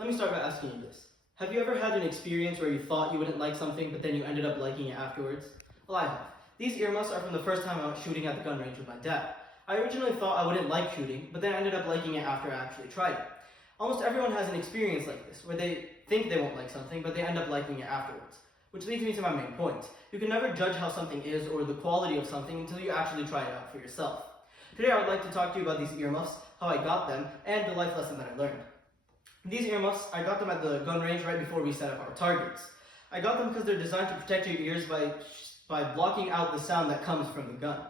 Let me start by asking you this. Have you ever had an experience where you thought you wouldn't like something, but then you ended up liking it afterwards? Well, I have. These earmuffs are from the first time I went shooting at the gun range with my dad. I originally thought I wouldn't like shooting, but then I ended up liking it after I actually tried it. Almost everyone has an experience like this, where they think they won't like something, but they end up liking it afterwards. Which leads me to my main point. You can never judge how something is or the quality of something until you actually try it out for yourself. Today I would like to talk to you about these earmuffs, how I got them, and the life lesson that I learned. These earmuffs, I got them at the gun range right before we set up our targets. I got them because they're designed to protect your ears by blocking out the sound that comes from the gun.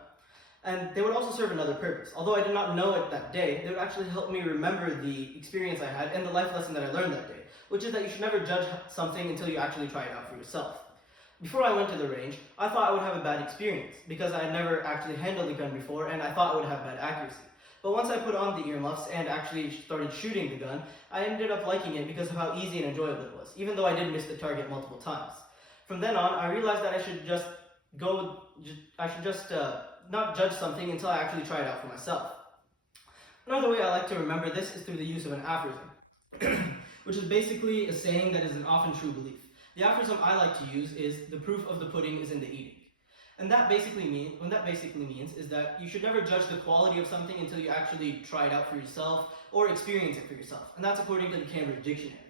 And they would also serve another purpose. Although I did not know it that day, they would actually help me remember the experience I had and the life lesson that I learned that day, which is that you should never judge something until you actually try it out for yourself. Before I went to the range, I thought I would have a bad experience because I had never actually handled the gun before and I thought it would have bad accuracy. But once I put on the earmuffs and actually started shooting the gun, I ended up liking it because of how easy and enjoyable it was, even though I did miss the target multiple times. From then on, I realized that I should just not judge something until I actually try it out for myself. Another way I like to remember this is through the use of an aphorism, which is basically a saying that is an often true belief. The aphorism I like to use is, "The proof of the pudding is in the eating." And that basically means is that you should never judge the quality of something until you actually try it out for yourself or experience it for yourself. And that's according to the Cambridge Dictionary.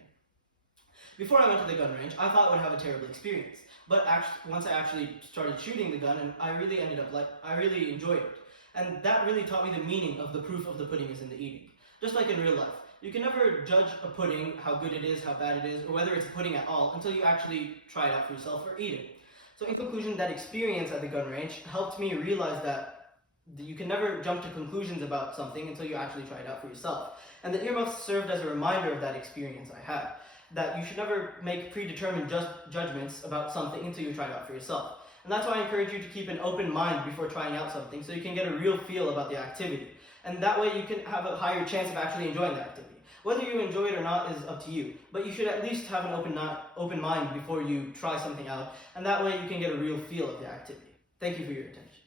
Before I went to the gun range, I thought I would have a terrible experience. But once I actually started shooting the gun, and I really enjoyed it. And that really taught me the meaning of the proof of the pudding is in the eating. Just like in real life. You can never judge a pudding, how good it is, how bad it is, or whether it's a pudding at all, until you actually try it out for yourself or eat it. So in conclusion, that experience at the gun range helped me realize that you can never jump to conclusions about something until you actually try it out for yourself. And the earmuffs served as a reminder of that experience I had. That you should never make predetermined judgments about something until you try it out for yourself. And that's why I encourage you to keep an open mind before trying out something so you can get a real feel about the activity. And that way you can have a higher chance of actually enjoying the activity. Whether you enjoy it or not is up to you, but you should at least have an open mind before you try something out, and that way you can get a real feel of the activity. Thank you for your attention.